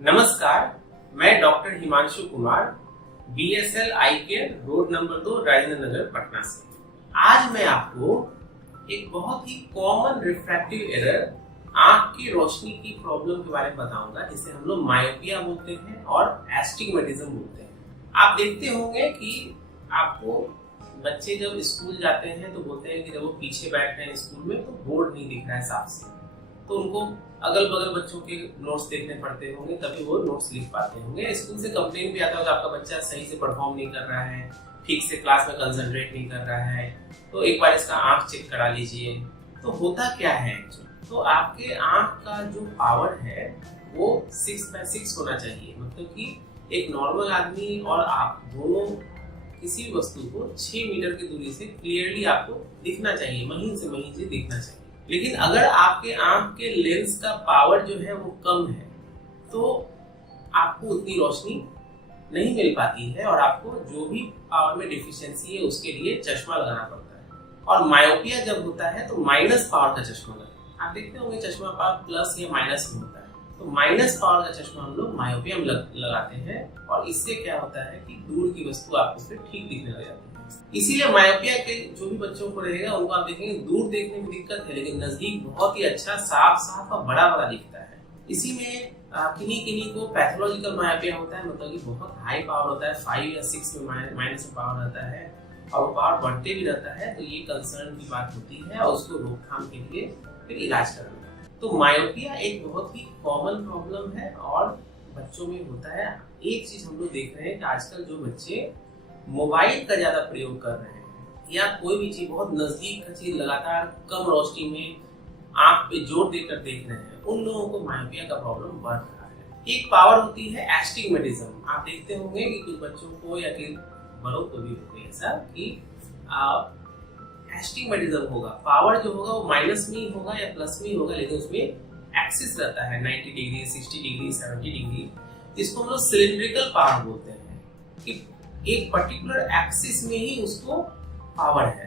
नमस्कार, मैं doctor Himanshu Kumar, BSL आई care, road number 2, Rajendra Nagar, Patna से। आज मैं आपको एक बहुत ही कॉमन रिफ्रैक्टिव एरर, आंख की रोशनी की प्रॉब्लम के बारे में बताऊंगा, जिसे हम लोग मायोपिया बोलते हैं और एस्टिग्मेटिज्म बोलते हैं। आप देखते होंगे कि आपको बच्चे जब स्कूल जाते हैं तो बोलते हैं कि जब वो पीछे बैठ रहे हैं स्कूल में तो बोर्ड नहीं दिख रहा है साफ से, तो उनको अगल बगल बच्चों के नोट्स देखने पड़ते होंगे, तभी वो नोट्स लिख पाते होंगे। स्कूल से कंप्लेन भी आता होगा आपका बच्चा सही से परफॉर्म नहीं कर रहा है, ठीक से क्लास में कंसंट्रेट नहीं कर रहा है, तो एक बार इसका आंख चेक करा लीजिए। तो होता क्या है, तो आपके आंख का जो पावर है वो 6/6 होना चाहिए। मतलब कि एक नॉर्मल आदमी और आप दोनों किसी भी वस्तु को 6 मीटर की दूरी से क्लियरली आपको दिखना चाहिए, महीन से दिखना चाहिए। लेकिन अगर आपके आंख के लेंस का पावर जो है वो कम है तो आपको उतनी रोशनी नहीं मिल पाती है और आपको जो भी पावर में डिफिशियंसी है उसके लिए चश्मा लगाना पड़ता है। और मायोपिया जब होता है तो माइनस पावर का चश्मा लगता है। आप देखते होंगे चश्मा पावर प्लस या माइनस में होता है, तो माइनस पावर का चश्मा हम लोग मायोपिया में लगाते हैं और इससे क्या होता है कि दूर की वस्तु आपको फिर ठीक दिखने लग जाती है। इसीलिए मायोपिया के जो भी बच्चों को रहेगा उनको आप देखेंगे दूर देखने में दिक्कत है, लेकिन नजदीक बहुत ही अच्छा साफ और बड़ा दिखता है। इसी में किन्हीं को पैथोलॉजिकल मायोपिया होता है, मतलब कि बहुत हाई पावर होता है, 5 या 6 में माइनस पावर रहता है और वो पावर बढ़ते भी रहता है, तो ये कंसर्न की बात होती है और उसको रोकथाम के लिए फिर इलाज करना है। तो मायोपिया एक बहुत ही कॉमन प्रॉब्लम है और बच्चों में होता है। एक चीज हम लोग देख रहे हैं कि आजकल जो बच्चे मोबाइल का ज्यादा प्रयोग कर रहे हैं या कोई भी चीज बहुत नजदीक का चीज लगातार कम रोशनी में आंख पे जोर देकर देख रहे हैं, उन लोगों को मायोपिया का प्रॉब्लम बढ़ रहा है। एक पावर होती है एस्टिग्मेटिज्म। आप देखते होंगे कि कुछ बच्चों को या कि बड़ों को भी होते हैं ऐसा कि एस्टिग्मेटिज्म होगा, पावर जो होगा वो माइनस में ही होगा या प्लस में ही होगा, लेकिन उसमें एक्सिस रहता है 90 डिग्री, 60 डिग्री, 70 डिग्री, जिसको हम लोग सिलिंड्रिकल पावर बोलते हैं कि एक पर्टिकुलर एक्सिस में ही उसको पावर है,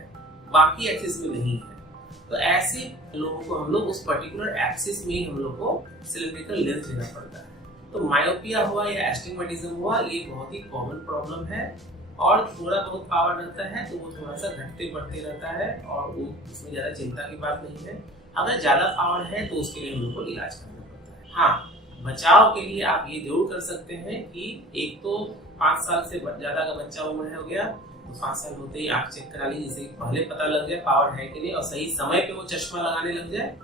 बाकी एक्सिस में नहीं है। तो ऐसे लोगों को हम लोग उस पर्टिकुलर एक्सिस में ही हम लोग को सिलिंड्रिकल लेंस लेना पड़ता है। तो मायोपिया हुआ या एस्टिग्मेटिज्म हुआ, ये बहुत ही कॉमन प्रॉब्लम है और थोड़ा बहुत पावर रहता है तो वो थोड़ा सा घटते बढ़ते रहता है और वो उसमें ज्यादा चिंता की बात नहीं है। अगर ज्यादा पावर है तो उसके लिए हम लोग को इलाज करना पड़ता है। हाँ, बचाव के लिए आप ये जरूर कर सकते हैं कि एक तो 5 साल से ज्यादा का बच्चा उम्र हो गया तो 5 साल होते ही आंख चेक करा लीजिए, जिससे पहले पता लग जाए पावर है कि नहीं और सही समय पे वो चश्मा लगाने लग जाए।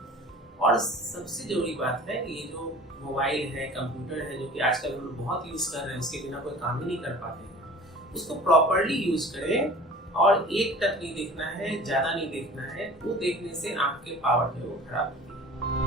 और सबसे जरूरी बात है कि ये जो मोबाइल है, कंप्यूटर है, जो कि आजकल हम लोग बहुत यूज कर रहे हैं, उसके बिना कोई काम ही नहीं कर पाते हैं, उसको प्रॉपरली यूज करें और एक टक नहीं देखना है, ज्यादा नहीं देखना है। वो देखने से आंख के पावर जो है वो खराब होती है।